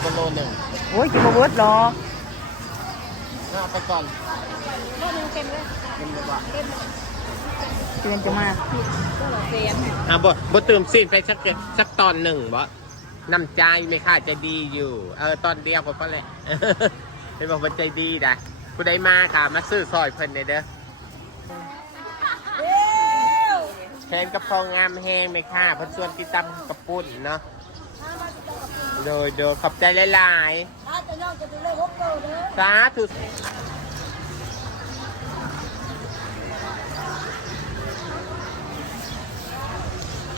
เป็นโลหนึ่งโอ้ยกินมาเบิดหรอกเอาไปก่อนโลนึงเต็มเลยเป็นแบบว่าเต็มเลยเตือนจะมาเซียนอะบ่บ่ตื่มสิ้นไปสักเดือนสักตอนหนึ่งบ่น้ำใจไม่ค่าจะดีอยู่ เออตอนเดียวก็พอแหละเป็นบอกว่าใจดีนะผู้ใดมาค่ะมาซื้อซอยเพิ่นเด้อเด้อแทนกระเพรางามแห้งไหมค่ะเพิ่นส่วนกินตำกระปุ่นเนาะ โดยโดยขอบใจหลายๆถ้าจะย่องจะไปเลยพบเกิดเลยสาธุ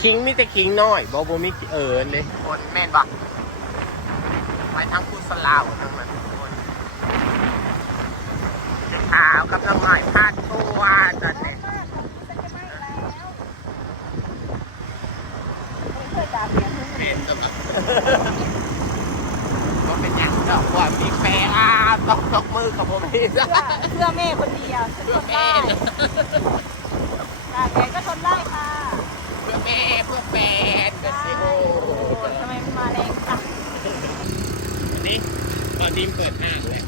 คิงมีแต่คิงน้อยบอบมีเอิญเลยคนแม่นบอกไปทั้งพุทธลาวทั้งนั้นทุกคนเจ๊ขาวกับน้องหน่อยพาดตัวตอนนี้ เคยตามเลี้ยง เป็นตัวแบบก็เป็นอย่างดอกว่ามีแฟร์อาตกตกมือกับผมนี่ เพื่อเพื่อแม่คนเดียวฉันทนได้ตากแดดก็ทนได้ค่ะเพื่อแม่เพื่อแฟนกันสิโอ้ทำไมมันมาแรงจังอันนี้ตอนนี้เปิดห้างเลย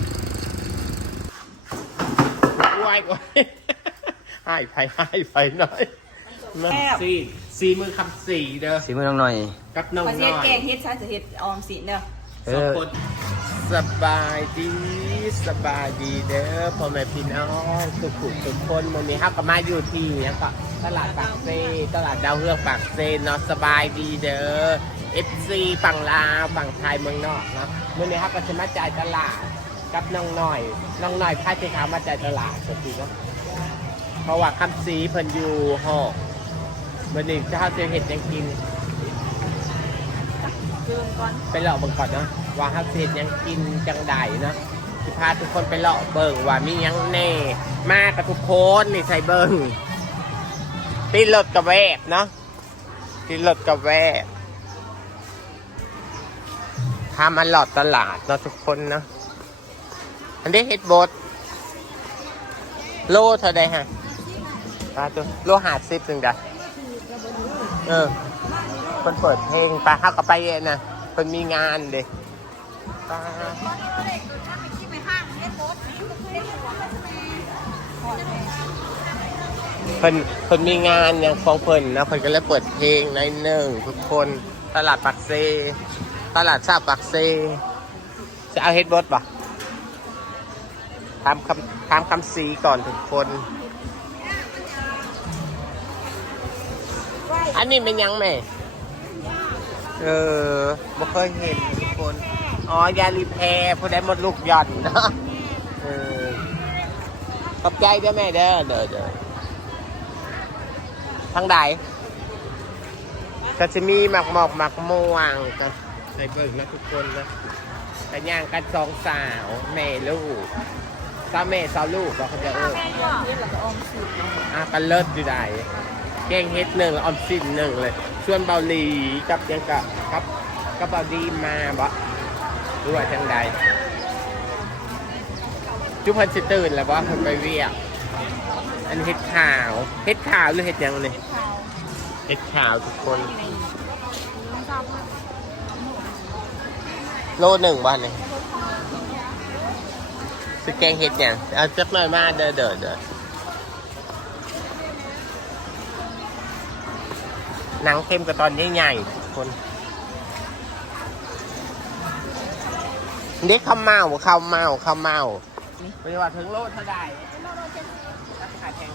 วายกว่าให้ไฟให้ไฟหน่อยสีสีมือคำสีเด้อสีมือน้องหน่อยกับน้องประเทน้ศอยแกงเฮ็ดใช้จะเฮ็ดออมสินเด้อสองคน สบายดีสบายดีเด้อพ่อแม่พี่น้องทุกผู้ทุกคนวันนี้ครับก็มาอยู่ที่แล้วก็ตลาดปากเซตลาดดาวเรืองปากเซเนาะสบายดีเด้อ FC ฝั่งลาวฝั่งไทยเมืองนอกเนาะวันนี้ครับก็จะมาจ่ายตลาดกับน้องหน่อยน้องหน่อยพาเจ้าขามาจ่ายตลาดสดทีเนาะเพราะว่าคำสีเพิ่นอยู่หอกวันนี้เจ้าจะเห็ดยังกิน ลืมก่อนไปเลาะเบิ่งก่อนเนาะว่าฮักเศษยังกินจังใดเนาะสิพาทุกคนไปเลาะเบิ่งว่ามีหยังแน่มากับทุกคนนี่ใส่เบิ่งตีรถกระแวบเนาะตีรถกระแวบพามาหลอดตลาดเนาะทุกคนเนาะอันนี้เฮ็ดบดโลเท่าใดฮะตาตัวโลหาสิบหนึ่งดะเออ คนเปิดเพลงไปฮักก็ไปเองนะคนมีงานเด็กเพิ่นเพิ่นมีงานอย่างของเพิ่นนะเพิ่นก็เลยเปิดเพลงในหนึ่งทุกคนตลาดปักเซ ตลาดซาปักเซ จะเอาเฮดบอสปะถามคำถามคำสีก่อนทุกคน อันนี้เป็นยังแม่ เออไม่เคยเห็นทุกคน อ๋อยาลีแพรผู้ใดหมดลูกหย่อนเนาะเออขอบใจเด้อแม่เด้อเด้อเด้อทางใดก็จะมีหมักหมอกหมักม่วงก็ใส่เบิ่งนะทุกคนนะแต่ย่างกันสองสาวแม่ลูกสาวแม่สาวลูกเราเขาจะเออแม่ก็เฮ็ดแล้วก็ออมสินอะกันเลิศอยู่ใด แกงเฮ็ดหนึ่งออมสินหนึ่งเลยส่วนเบาหลีกับยังกับกับกับเบาดีมาบ่หรือว่าจังใดจุพันสิตื่นแล้วบ่เพิ่นไปเวียกอันเฮ็ดขาวเฮ็ดขาวหรือเฮ็ดยังเลยเฮ็ดขาวทุกคนโลหนึ่งบ้านเลยสแกงเฮ็ดหยังเอาจักหน่อยมาเด้อเด้อเด้อ หนังเค็มกับตอนใหญ่ๆทุกคนเด็กข้าวเมาข้าวเมาข้าวเมาไม่ว่าถึงโลเท่าใดราคาแพง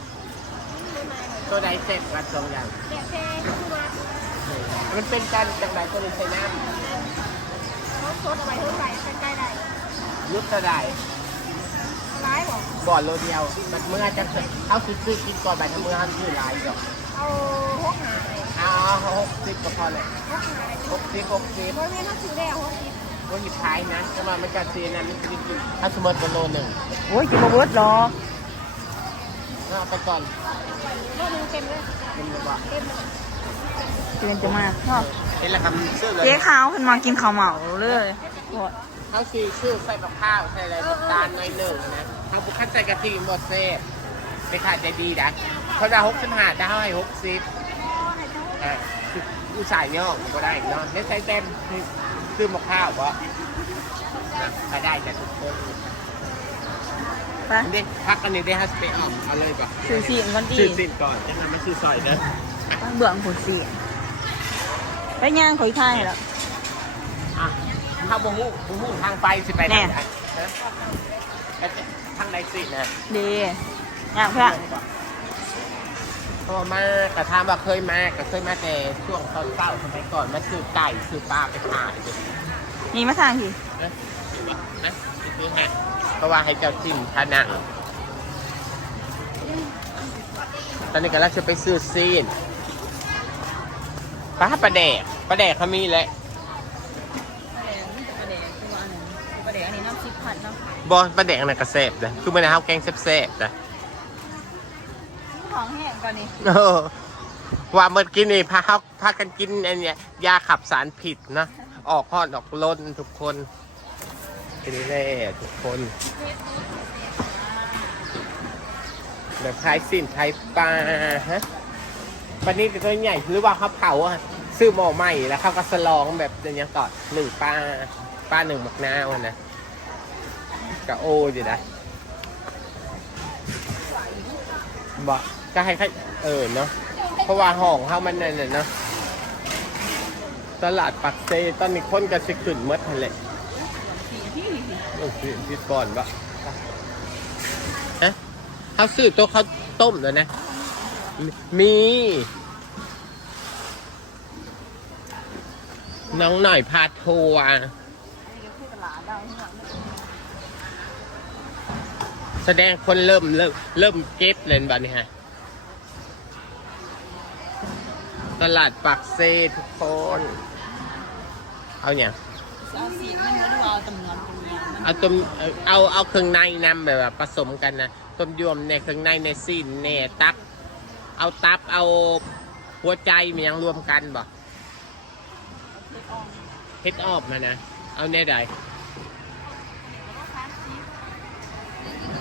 ตัวใดเสร็จกันสองอย่างแกะแท้คือว่ามันเป็นการจังใดตัวนี้ใช้น้เขาสดเอาไว้เท่าไหร่ใกล้ๆได้ำยุทธเท่าใดร้ายบอกบ่อนโลเดียวมันเมื่อจะเสร็จเอาซื้อๆกินก่อนไปทำเมื่อทำชื่อหลายหรอก เอาหกหาเอาหกสิบก็พอเลยหกหาหกสิบหกสิบเพราะแม่เขาซื้อได้หกสิบว่าหยิบท้ายนะถ้ามามันจะซีนะมันจะกินถ้าสมมติเป็นโลหนึ่งโอ้ยกินมาเบิดหรอกเอาไปก่อนโลหนึ่งเต็มเลยเป็นแบบว่าเต็มเลยเตือนจะมาชอบเป็นละคำชื่อเลยเจ๊ขาวเพิ่นมากินข้าวเหมาเลยโอ้ยเขาซีชื่อใส่มะพร้าวใส่อะไรน้ำตาลหน่อยหนึ่งนะเขาบุกขั้นใส่กะทิหมดเซ่ไปขาดใจดีนะ เขาจะหกสิบห้าจะให้หกสิบอ่าคืออุตส่าห์ย่องก็ได้เนาะไม่ใช่เต็มคือซื้อมะพร้าววะเก็ได้จากทุกคนไปอันนี้พักอันนี้ได้ฮัสเปออกเอาเลยป่ะซื้อสีก่อนดีซื้อสินก่อนจะทำมาซื้อซอยเด้อเบื่อผลสีไปย่างขอยข้างแล้วอะถ้าบ่ฮู้บ่ฮู้ทางไปสิไปทางไหนแน่ฮะทางไหนสินะดีย่างเพื่อนเพราะว่ามากระทามว่าเคยมาก็เคยมาแต่ช่วงตอนเช้าสมัยก่อนมาซื้อไก่ซื้อปลาไปขายเด้อนี่มาทางทีนะเห็นปะนะซื้อฮะเพราะว่าให้เจ้าจิ้มทานังตอนนี้ก็เราจะไปซื้อซีนปลาปลาแดกปลาแดกเขามีแหละประเดี๋ยวอันนี้น้ำซิปผัดเนาะบอปลาแดกน่ะกระแซบนะคือมันเอาแกงแซ่บๆนะข องแห้งก่อนนี่เออว่าเมื่อกี้นี่พาเขาพากันกินอันเนี้ยยาขับสารผิดนะ ออกหอดออกล้นทุกคนเป็นแน่ทุกคนแบบคล้ายสิ่นคล้ายปลาฮะปลานี้ตัวใหญ่หรือว่าเขาเผาอะซื้อหม้อใหม่แล้วเขาก็สลองแบบอย่างเงี้ยก่อนหนึ่งปลาปลาหนึ่งหมักนาวนะกะโอ้ยนะบอก ก็ให้ให้เออเนาะเพราะว่าห้องเขามันนั่นน่ะเนาะตลาดปักเซตอนนี้คนก็สิขึ้นหมดทันเลยโอ้ยพิดก่อนปะฮะเขาซื้อต๊ะเขาต้มแล้วนะ มี น้องหน่อยพาทัวร์แสดงคนเริ่มเริ่มเริ่มเก็บเลยบ้านี้ฮะ ตลาดปักเซทุกคน เอาเนี่ยเอาสีมันเหมือนเราตำนวนตรงนี้เอาต้มเอาเอาเครื่องในนำแบบว่าผสมกันนะต้มยวมในเครื่องในในซีนเนตับ เอาตับเอาหัวใจมันยังรวมกันบ่เฮ็ดออกมานะ เอาแน่ใด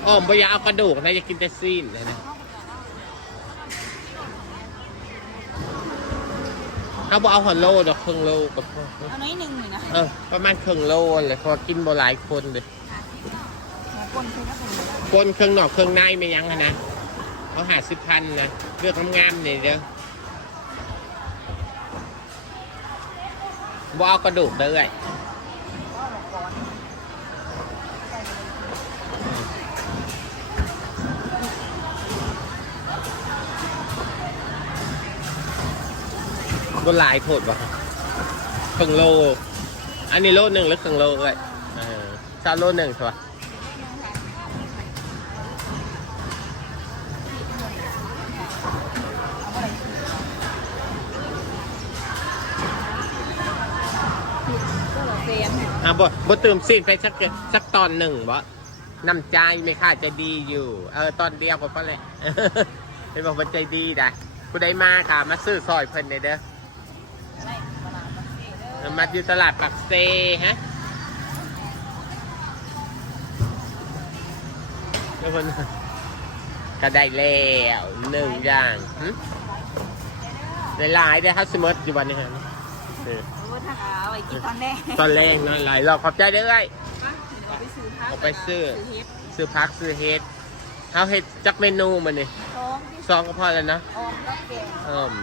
อ้อมบ่อยากเอากระดูกนะจะกินแต่ซีนเลยนะ เอาบ่เอาหัวโลดอกครึ่งโลกับพอเอาน้อยหนึ่งเลยนะเออประมาณครึ่งโลเลยเพอกินบ่หลายคนเลยคนคือถ้าเป็นกนเครื่องนอกเครื่องในไม่ยั้งอะนะเขาหาสิบพันนะเลือกงามๆเนี่ยเด้อบ่เอากระดูกเลย บ่หลายโพดบ่ครึ่งโล อันนี้โลหนึ่งหรือครึ่งโลเลยเออชาโลหนึ่งใช่ปะอะบ่บ่เติมซีนไปสักสักตอนหนึ่งบ่น้ำใจไม่ค่าจะดีอยู่ เออตอนเดียวก็พอแหละเป็นบอกว่าใจดีได้ผู้ใดมาค่ะ มาซื้อซอยเพิ่นเลยเด้อ มาอยู่ตลาดปักเซฮะแล้วคนก็ได้แล้วหนึ่งอย่างหึหลายๆได้อครับสมมติอยู่วันนี้ฮะเออว่าถ้าเอาไว้กินตอนแรกตอนแรกเนาะหลายรอบขอบใจเด้อไอ้เอาไปซื้อพักเอาไปซื้อเฮ็ดซื้อพักซื้อเฮ็ดเอาเฮ็ดจักเมนูมันนี่ท้องที่ซองก็พอแล้วเนาะออมก็แกงอืม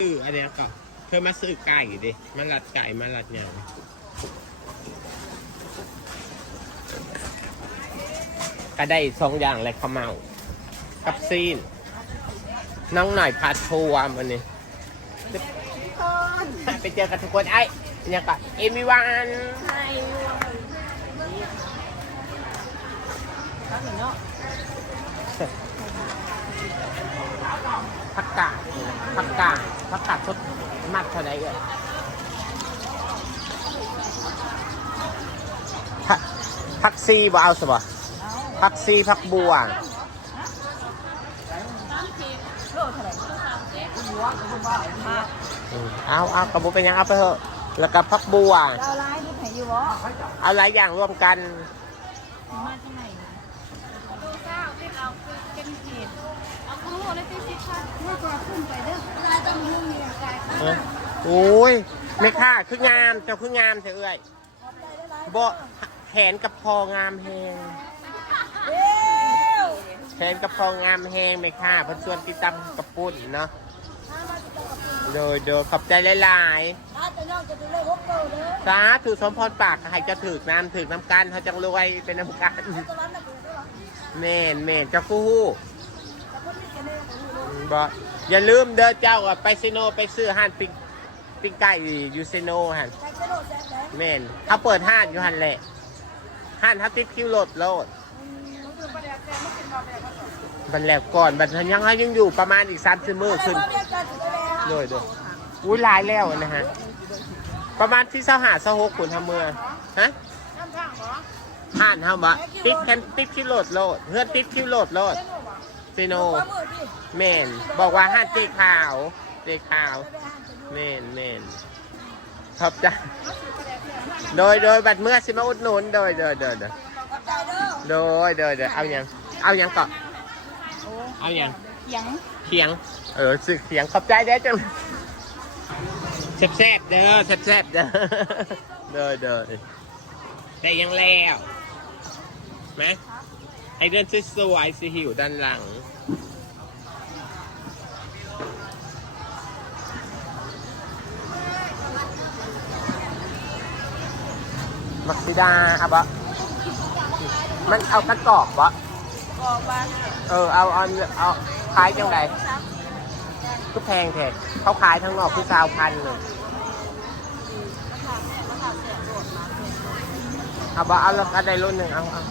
ซื้ออันเนี้ยก็ เพื่อมาซื้อไก่ดิมาลัดไก่มาลัดหยังก็ได้สองอย่างเลยข้าวเมา กับซีน น้องหน่อยพาทัวร์มันนี่ไปเจอกันทุกคนไอ้เนี่ยก็เอมิวันใช่ข้าวเหนียวเนาะผักกาดผักกาดผักกาดสด มากเท่าไหร่เอ่ยผักผักซีบ่เอาสบ่ผักซีผักบัวโลเท่าไหร่หัวคุณว่ามาอืมเอาเอากระบุเป็นหยังเอาไปเถอะ แล้วก็ผักบัวเราไล่ที่ไหนอยู่วะเอาหลายอย่างรวมกันมาที่ไหนดูเจ้าที่เราคือเป็นเห็ดเอาคู่เลยที่สิค่ะเมื่อก่อนขึ้นไปเด้อลายต้องยุ่ง เออโอ้ยไม่ค่าคืองามเจ้าคืองามเธอเอ้ยบ่แขนกับคองามแหงแขนกับคองามแหงไม่ค่าเพิ่นชวนติดตามกระปุ่นเนาะโดยโดยขอบใจหลายถ้าจะย่องจะดูเลขหกเก้เลยๆสาธุสมพรปากให้เจะถึกน้ำถึกน้ำกันเขาจังรวยเป็นน้ำกันเมนแม่นเจ้าคู่ฮู้แต่คนนี้กันเนี่ยของนี่เลยบ่ อย่าลืมเด้อเจ้าอะไปซิโนไปซื้อห้านปิ้งปิ้งไก่อยู่ซิโนหันใครจะโดดแซ่บเลยแม่นเขาเปิดห้านอยู่หันแหละห้านทับติดคิวโหลดโลดมันคือประเดี๋ยวแกไม่กินมาแบบนั้นบันแล้วก่อนบันทันยังเขายังอยู่ประมาณอีกสามสิบมื้อขึ้นเรียกกันถึงได้แล้วโดยโดยอุ้ยหลายแล้วนะฮะประมาณที่เสาหาเสาหกขุนทำเมืองฮะน้ำข้างเหรอห้านเฮาบ่ติดแคนติดคิวโหลดโลดเพื่อนติดคิวโหลดโลด ซิโนปลาหมึกดิแม่นบอกว่าห้านเจ๊ขาวเจ๊ขาวไปหาจะดูแม่นแม่นขอบใจโดยโดยบัดเมื่อสิมาอุดหนุนโดยโดยโดยโดยขอบใจเด้อโดยโดยโดยเอายังเอายังก่อนโอ้เอายังเสียงเขียงเออสึกเขียงขอบใจเด้อจังแซ่บๆเด้อแซ่บๆเด้อโดยโดยแต่ยังแล้วไหม ไอเดินสวยๆสิหิวด้านหลัง มักซิดาอะบะมันเอากระกรอบบะบอกว่าเออ เอาเอาเอาขายจังไดก็แพงแท้เขาขายทั้งนอกคือสาวพันเลยเอาบะเอาแล้วกันได้รุ่นหนึ่งเอาเอา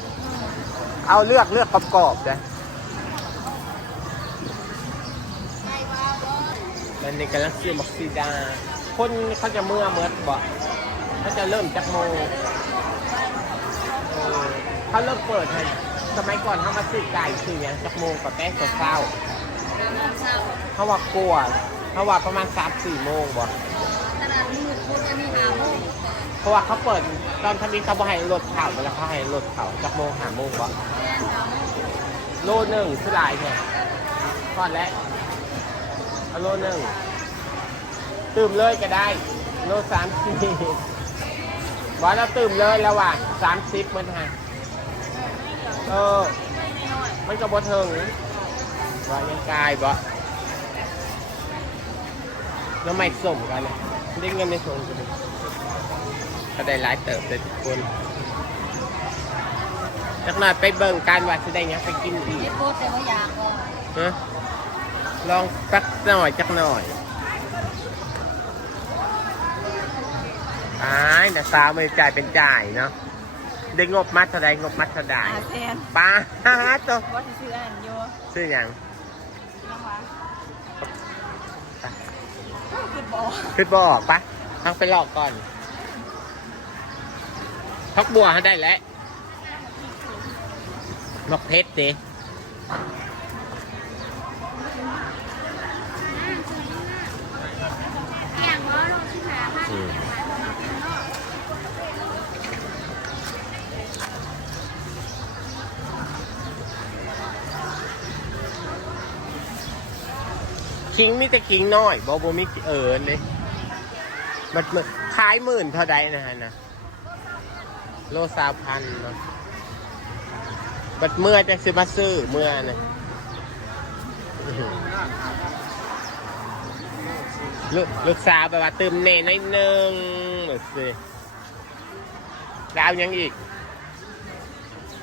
เอาเลือกเลือกกรอบๆเลยแล้วนี่กำลังซื้อมักซิดา คนเขาจะเมื่อเมื่อบ่เขาจะเริ่มจากโมงเออเขาเริ่มเปิดให้สมัยก่อนเขามาซื้อไก่ซื้ออย่างจากโมงกับแป้งกับข้าวเขาว่ากลัวเขาว่าประมาณสามสี่โมงบ่ขนาดมืดคนจะมีหาโมงเพราะว่าเขาเปิดตอนทำนี้เขาบอกให้รถเข่าเวลาเขาให้รถเข่าจากโมงหาโมงบ่ โลหนึ่งซื้อหลายแค่ก่อนแล้วเอาโลหนึ่งตื่มเลยก็ได้ โลสามสิบบอกเราตื่มเลยแล้วว่ะสามสิบมันฮะเออ มันก็บ่เทิงว่ายังกายบ่แล้วไม่สมกันเลยได้เงินในส่งกันเลยก็ได้หลายเติบเลยทุกคน จักหน่อยไปเบิ่งการว่าจะได้หยังไปกินอีกเด็กโคตรแต่ว่าอยากก็ฮะลองสักหน่อยจักหน่อยอายแต่สาวไม่จ่ายเป็นจ่ายเนาะ ได้งบมัดเท่าไรงบมัดเท่าใดอาแทนป้าตัวว่าสิซื้ออันโยชื่อหยังยังวะคือบอกขึ้นบออกปะทักไปหลอกก่อนทักบัวให้ได้แล้ว นกเพชรดิอืมคิงมีแต่คิงน้อยบอบมีเอิญเลยมันมันขายหมื่นเท่าใดนะฮะนะโลสามพันเนาะ บัดเมื่อจะซื้อมาซื้อเมื่อนะอื้อหือลูกลูกสาวแบบว่าเติมเน่น้อยหนึงหมดสิแล้วเอายังอีก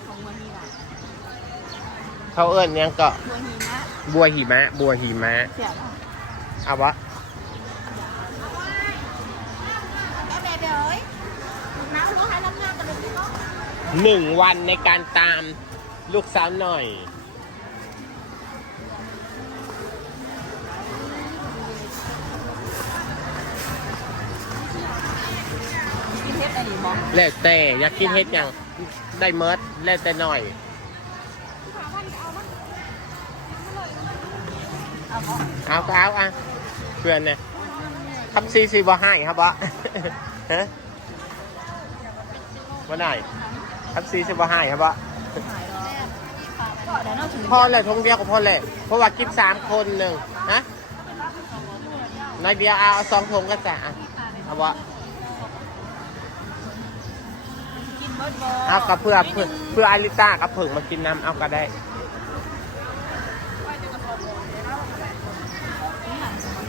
ของวันนี้ล่ะเขาเอิ้นยังก็บัวหิมะบัวหิมะ บัวหิมะเสียบอะเอาวะแม่แบบเอ้ยน้ำรู้ให้น้ำหน้ากันเลยพี่น้องหนึ่งวันในการตาม ลูกสาวหน่อย กินเทปอันนี้บอกแล้วแต่อยากกินเฮ็ดหยังได้เมิดแล้วแต่หน่อย เอาบอกเอาก็เอาอะเพื่อนเนี่ยคำซีซีบ่ให้ครับบ่ฮะบ่ไหนคำซีซีบ่ให้ครับบ่ก็เดี๋ยวเราถึง พอเลยทงเดียวก็พอเลยเพราะว่ากินสามคนหนึ่งฮะน้อยเดียวเอาสองทงก็จะเอาว่ากินเอากระเพื่อเพื่อเพื่ออาริต้ากับเพิ่งมากินน้ำเอาก็ได้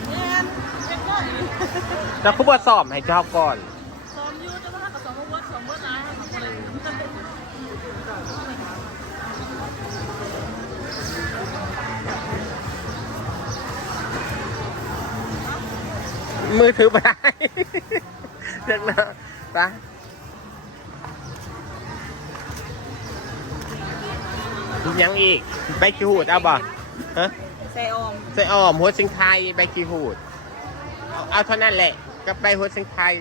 เนี่ยเป็นก้อนแล้วคุณบอสอบให้เจ้าก่อน มือถือไปได้เด็กนะปะยังอีกใบกีหูดเอาบ่ฮะใส่ออมใส่อ้อมหัวสิงไทยใบกีหูดเอาเอาเท่านั้นแหละกับใบหัวสิงไทย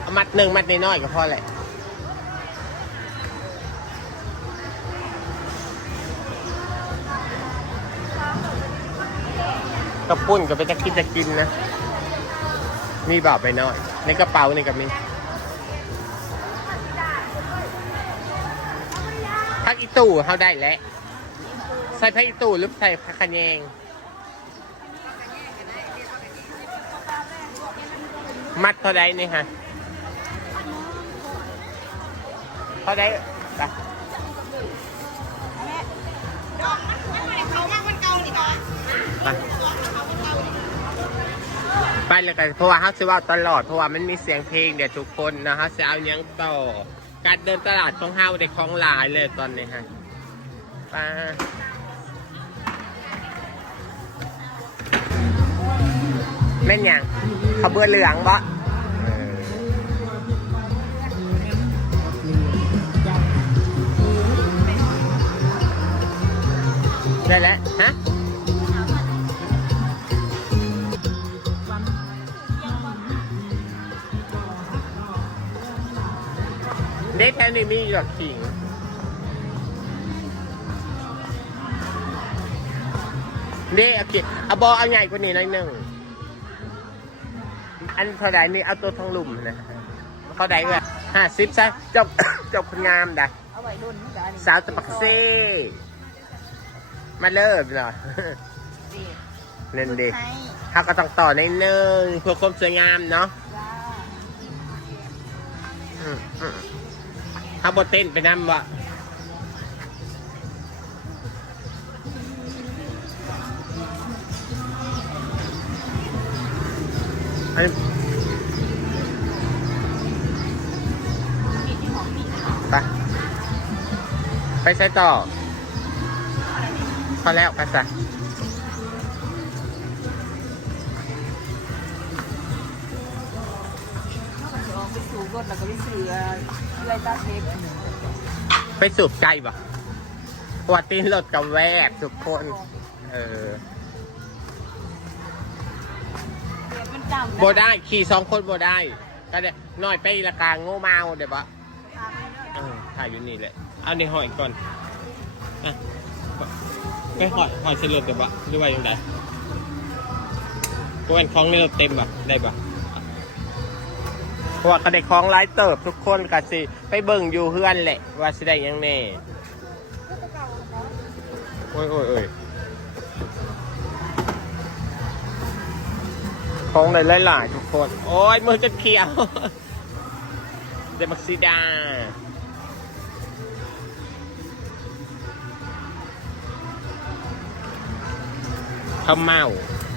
เอามัดหนึ่งมัดน้อยๆก็พอแหละ กระปุ้นก็ไปจะกินจะกินนะ มีบ่าวไปหน่อย ในกระเป๋านี่ก็มีพักอีตู่เขาได้แล้ว ใส่พักอีตู่หรือใส่พักขะแยงมัดเท่าใดนี่ฮะเท่าใดไปไป ไปเลยกันเพราะว่าเขาจะว่าตลอดเพราะว่ามันมีเสียงเพลงเดี๋ยวทุกคนนะฮะจะเอายังต่อ การเดินตลาดของเฮาได้ของหลายเลยตอนนี้ฮะไปแม่นยังเขาเบื่อเหลืองบ่เออได้แล้วฮะ เด็กแค่นี้มีหยอกขิงเด็กเอาเกตเอาบอเอาใหญ่กว่านี้หน่อยหนึ่ง อันเท่าไหร่นี่เอาตัวทองหลุ่มนะเท่าไหร่เอ่ยห้าสิบใช่จบจบคนงามด่ะเอาไว้รุ่นนี่จ้ะนี่สาวตะปักเซ่มาเลิกเหรอเล่นดิให้เขาก็ต้องต่อในอยหนึ่งเพื่อความสวยงามเนาะ จ้า อืมอืม เขาบดเต้นไปนั่นวะอันไปไปใช้ต่อพอแล้วไปซะเขาก็จะออกไปสู่รถแล้วก็ไปซื้อ อะไรตาเซฟไปสูบใจบ่ปวดตีนรถกับแวบทุกคน เออเดี๋ยวมันจำโบได้ขี่สองคนโบได้ก็ได้น้อยไปละกลางโง่เมาเดี๋ยวบ่เออถ่ายอยู่นี่แหละเอาในหอยก่อนอะไปหอยหอยเสลดเดี๋ยวบ่หรือว่าอย่างไรพวกมันคล้องนี่เราเต็มบ่ได้บ่เพ ราะว่าเขาได้คล้องหลายเติบทุกคนก็สิไปเบิ่งอยู่เฮือนแหละ ว่าสิได้หยังแน่โอ้ยโอ้ยโอ้ยของเลยหลายๆทุกคน โอ้ยมือจะเขียวเดมักซิดาข้าวเมา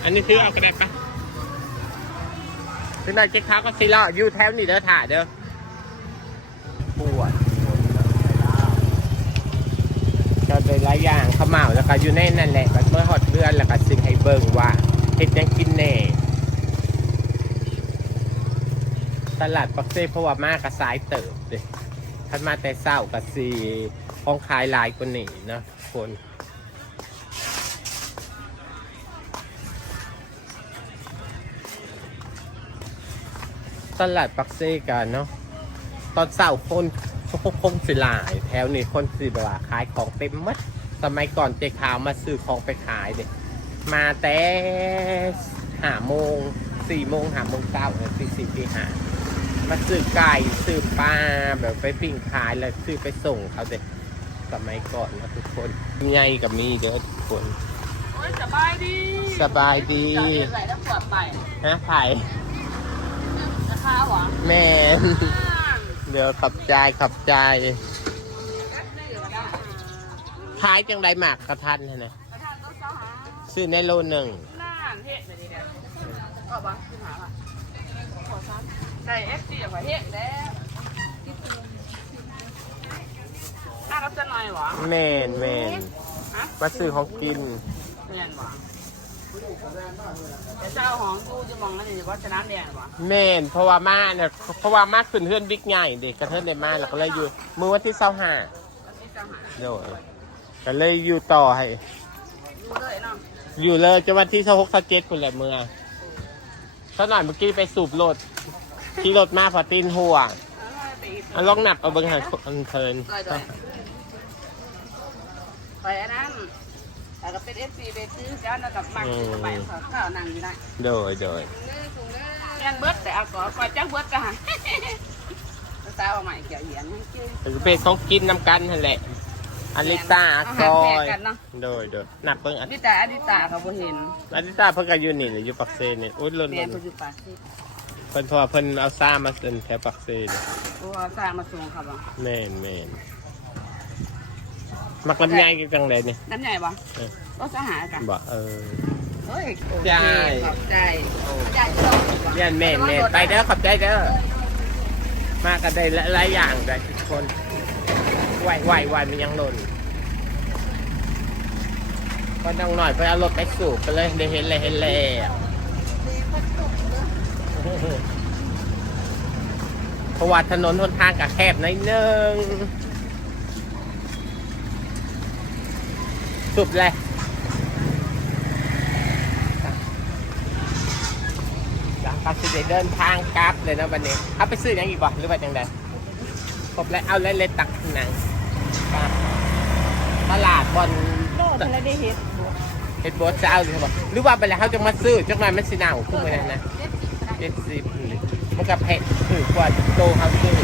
อันนี้ซื้อเอากระดาษปะ ซื้อหน่อยเจ๊ค้าก็ซีล้ออยู่แถวนี่เด้อถ่าเด้อปวดก็เป็นหลายอย่างข้าวเหมาแล้วก็อยู่ในนั่นแหละก็เมื่อหอดเดือนแล้วก็สิ่งให้เบิ่งว่าเฮ็ดยังกินแน่ตลาดปักเซ่เพราะว่ามากกับสายเติบเลยท่านมาแต่เศร้ากับสีของขายหลายกว่านี้เนาะคน ตลาดปักเซ่กันเนาะตอนเศร้าคนคงสิหลายแถวนี้คนสิแบบว่าขายของเต็มหมัดสมัยก่อนเจ๊ขาวมาซื้อของไปขายเด็มาแต่หาโมงสี่โมงหาโมงเก้าเนี่ยสี่สี่ตีห้ามาซื้อไก่ซื้อปลาแบบไปปิ้งขายแล้วซื้อไปส่งเขาเด็สมัยก่อนนะทุกคนไงกับมีเด้อทุกคนโอ้ยสบายดี สบายดีใส่แล้วปวดไปฮะไผ่ ราคาหวังแม่นเดี๋ยวขับใจขับใจ ขายจังไดหมากกระทันฮะเนี่ยประธานต้องเจ้าหาซื้อในโลหนึ่งน่านเฮ็ดแบบนี้เนี่ยก็บ้าขึ้นหาค่ะขอซ้ำใส่เอฟซีอย่างว่าเฮ็ดแล้วน่ารับจะหน่อยหวะแม่นแม่นฮะมาซื้อของกินเนียนหวะ เดี๋ยวเจ้าของกูจะมองนั่นนี่ว่าจะน้ำแดงหวะแม่นเพราะว่ามาเนี่ยเพราะว่ามาขึ้นเพื่อนบิ๊กใหญ่เด็กกระเทินในมาแล้วก็เลยอยู่มือวันที่เสาห้านี่เจ้าหาโดยก็เลยอยู่ต่อให้ ดูเลยเนาะอยู่เลยจนวันที่เสาหกเสาเจ็ดคนแหละเมื่อสักหน่อยเมื่อกี้ไปสูบรถขี่รถมาพอตีนห่วงเอาไปอีกเอาลองหนับเอาเบิ้งหันอันเทินเลยเลยไปอันนั้น แต่ก็เป็นเอฟซีไปซื้อเจ้าน่ะกับมักไปข้าวนั่งอยู่ได้โดยโดยยังเบิดแต่เอาก่อนก่อนจังเบิดจ้ะฮะสาวใหม่เกี่ยวเหยียนให้กินเป็นเป็นของกินนำกันนั่นแหละอลิต้าอากอยอาหารแพงกันเนอะโดยโดยหนับเบิ้งอัอันนนี้ตาอันนี้ตาเขาบ่เห็นอลิต้าเพิ่งก็อยู่นี่แหละอยู่ปักเซนี่อุ้ยล้นเรียนๆปัจจุบันที่เพิ่นเพอเพิ่นเอาซ่ามาเซ็นแถวปักเซนตัวสร้างมาส่งครับบ่แม่นแม่น มักลำไยกันจังเลยนี่น้ำใหญ่บ่เออก็สหากันบ่เออเฮ้ยใช่ขอบใจใจชอบเรียนแม่นแม่นไปเด้อขอบใจเด้อมากันได้หลายอย่างเลยทุกคนไหวไหวไหวมันยังหล่นก็ต้องหน่อยไปเอารถไปสูบไปเลยได้เห็นเลยเห็นแล้วเพราะว่าถนนหนทางกับแคบหนิดนึง สุดเลยจากการสิได้เดินทางกลับเลยนะวันนี้ เอาไปซื้อหยังอีกบ่หรือว่าจังไดครบแล้วเอาเลยเลยตักหนังไปตลาดบอลโลดอะไรได้เฮ็ดเห็ดบัวเจ้าหรือบ่หรือว่าไปแล้วเขาจะมาซื้อจังหน่อยมันสิหนาวขึ้นมาเลยนะเจ็ดสิบนี่มันกับแพะถือกว่าโตเขาซื้อ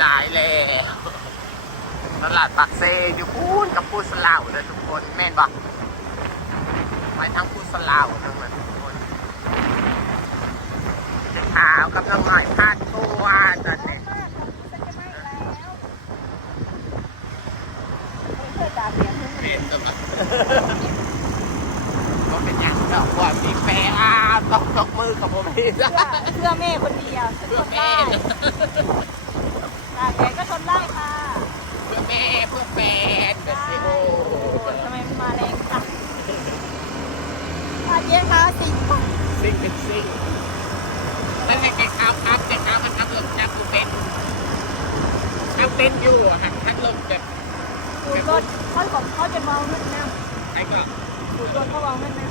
หลายเลย ตลาดปักเซอยู่พูนกับปูสลาวเลยทุกคนแม่นบ่ไปทั้งปูสลาวทั้งนั้นทุกคนเจะขาวกับน้องหน่อยพาดตัวตอนนี้เพื่อตาเสียงเปลี่ยนตัวก่อนว่าเป็นอย่างดอกว่ามีแฟนอะต้องยกมือกับผมพี่เพื่อแม่คนเดียวฉันทนได้ตาแกก็ทนได้ค่ะ เพื่อแม่เพื่อแฟนเพื่อเซโอ ทำไมมันมาแรงจังอาเจ๊คะสิ ซิ่งเป็นซิ่งนั่นแหละแกขาวครับแกขาวมันทำหลบจับกูเป็นทำเป็นอยู่หักทัดลมแบบ ดูรถเขาบอกเขาจะเมาเงินนะ ไอ้ก็ ดูรถเขาเมาเงินนะ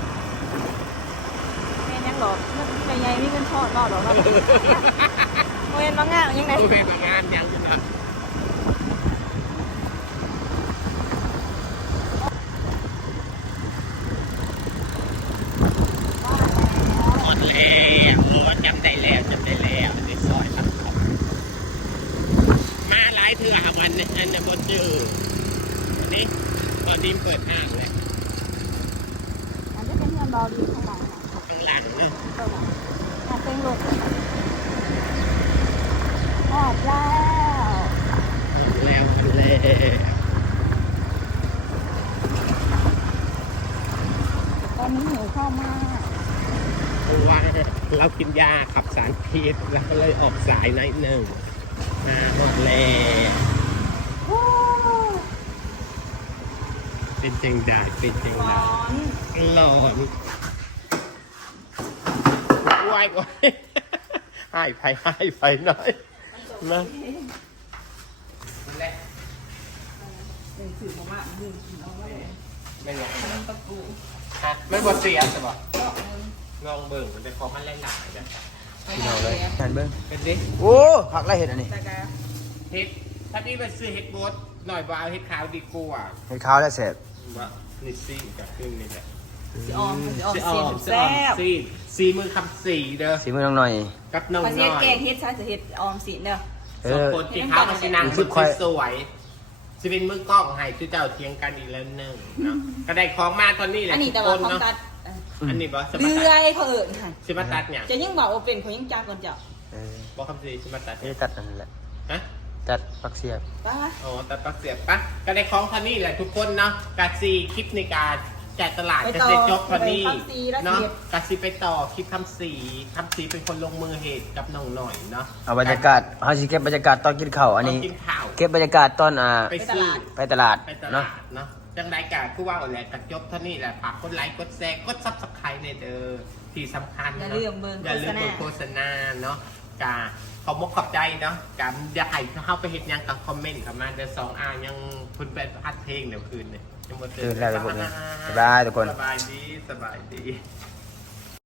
แม่ยังหรอกเงินแม่ใหญ่ไม่เงินทอดรอดหรอกเราโมเห็นบางงานยั งไงดูเป็นงานยังอยู่นะหมดแล้วหมดจำได้แล้วจำได้แล้วในซอยลังเขามาหลายเถื่อวันนี้อันนี้บนจือวันนี้ตอนนี้เปิดห้างเลย อันนี้เป็นเงินเบาดีข้างหลังนะ ข้างหลังนะ ตัวหลังอะเต็งลงออกแล้ว แล้วกันเลย ตอนนี้หิวข้าวมาก เพราะว่าเรา กินยาขับสารพิษแล้วก็เลยออกสายหน่อยหนึ่งมาหมดแล้วเป็นจริงได้เป็นจริงได้ร้อนหลอนวายก่อนให้ไฟให้ไฟหน่อยมาและไม่เนี่ยฮะไม่บดเสียใช่ปะ ลองเบิ่งมันเป็นของมันหลายๆแบบพี่น้องเลยหันเบิ้งเป็นดิโอ้ผักไรเห็ดอันนี้แต่ก็เฮ็ดถ้าพี่ไปซื้อเฮ็ดบดหน่อยบ่เอาเฮ็ดขาวดีกว่าเห็ดขาวและแสบว่านิซี่กับครึ่งนี่แหละสิออมสิออมสิเสียงสิแซ่บซีสีมือคำสีเด้อสีมือน้องหน่อยกับน้องภาษีน้อยแกงเฮ็ดใช่จะเฮ็ดออมสินเด้อเอสองอคนที่เขามาสินางรู้สึชุดกค่อยสวยสิเป็นมือกล้องให้ทุเจ้าเทียงกันอีกแล้วหนึ่งเนาะก็ได้ของมาตอนนี้แหละอันนี้แต่ทุว่ากคนของเนาะตัด อันนี้บอสมาเลื่ตัอดยเขาเอิญค่ะสิมาตัดเนี่ยจะยิ่งบอกว่าเป็นเขายิ่งจ้าก่อนเจ้าเออบอกคำสีสิมาตัดนี่ตัดอันนั้นแหละฮะ ตัดปักเสียบ ป้าโอ้ตัดปักเสียบปะก็ได้ของพันนี่แหละทุกคนเนาะกาซีคลิปในการแจกตลาดจะเสร็จจบพันนี่เนาะกาซีไปต่อคลิปทำสีทำสีเป็นคนลงมือเหตุกับน้องหน่อยเนาะเอาบรรยากาศเฮาสิเก็บบรรยากาศตอนกินข้าวอันนี้ ตกินข้าว เก็บบรรยากาศตอนอ่า ไปซื้อ ไปตลาดไปตเนาะลาดเนาะ จังไดกาคือว่าแหละกัดจบเท่านี้แหละฝากกดไลค์กดแชร์กดซับสไครต์เลยเด้อที่สำคัญอย่าเนาะลืมเบิ่งอย่าโฆลืษมณาเบิ่งโฆษณาเนาะกาขอบมกขอบใจเนาะการอยากให้เข้าไปเห็นยังกับคอมเมนต์เข้ามาเดือนสองอ่ายังคุณไปอัดเพลงเดี๋ยวคืนเนี่ยยังบ่ตื่นแล้วทุกคนสสบายทุกคน สบายดีสบายดี